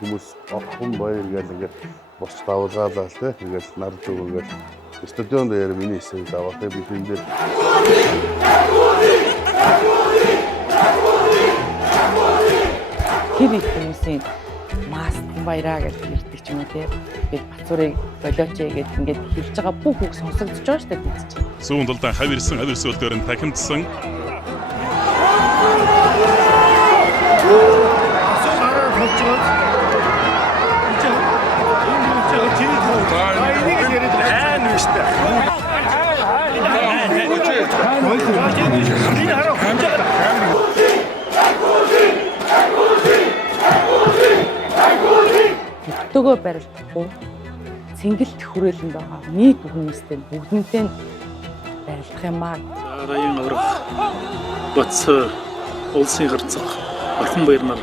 хүмүүс огхон баяр гэл ингээд бос давуулгаалаа л те. Ингээд нард өгөөгөл стадион дээр миний хэсэг даваа те бид энэ дээр тэр их хүмүүсийн мастын баяраа гэж хэлдэг ч юм уу те. Тэгээд Бацуурыг болооч гээд ингээд хэлж байгаа бүх үг сонсогдож байгаа шүү дээ бид чинь. Сүүн талдан хавирсан хавирсуултаар нь тахимдсан. Өтөөгөө барилдахгүй цэнгэлт хүрээлэн байгаа нийт хүмүүстэй бүгднтэй барилдах юм аа. Район аврах Бац улсын харьцаг Орхон баяр нар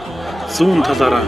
зүүн талаараа